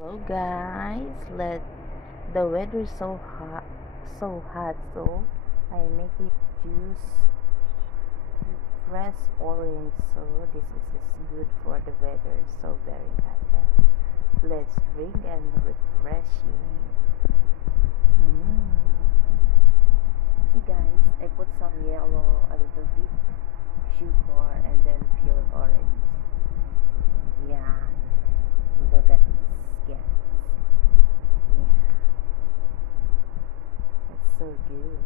Hello guys, let the weather so hot, so I make it juice fresh orange, so this is good for the weather, so very hot. Let's drink and refreshing. mm. See guys, I put some yellow, a little bit sugar, and then pure orange. Yeah, look at this guys. Yeah, it's so good.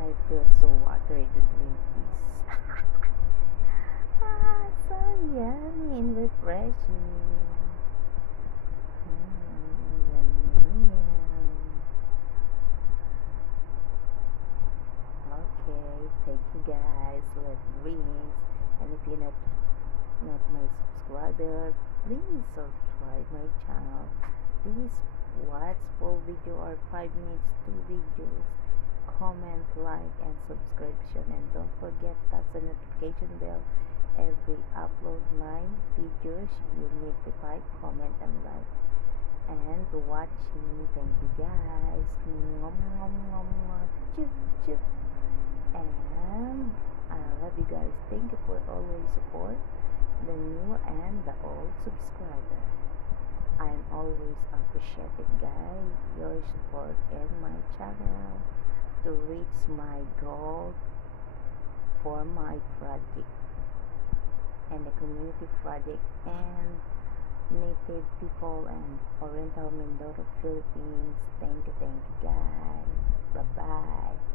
I feel so watery to drink this. So yummy and refreshing. Yum, yum, yum. Okay, thank you guys. Let's drinks. And if you're not my subscriber, please subscribe my channel. Please watch full video or 5 minutes, 2 videos. Comment, like, and subscription. And don't forget touch the notification bell. Every upload my videos, you notify, comment, and like. And watching. Thank you guys. Mwah, mwah, mwah, mwah. Chup, chup. And I love you guys. Thank you for always support the new and the old subscriber. I'm always appreciating guys your support in my channel to reach my goal for my project and the community project and native people and Oriental Mindoro Philippines. Thank you guys. Bye bye.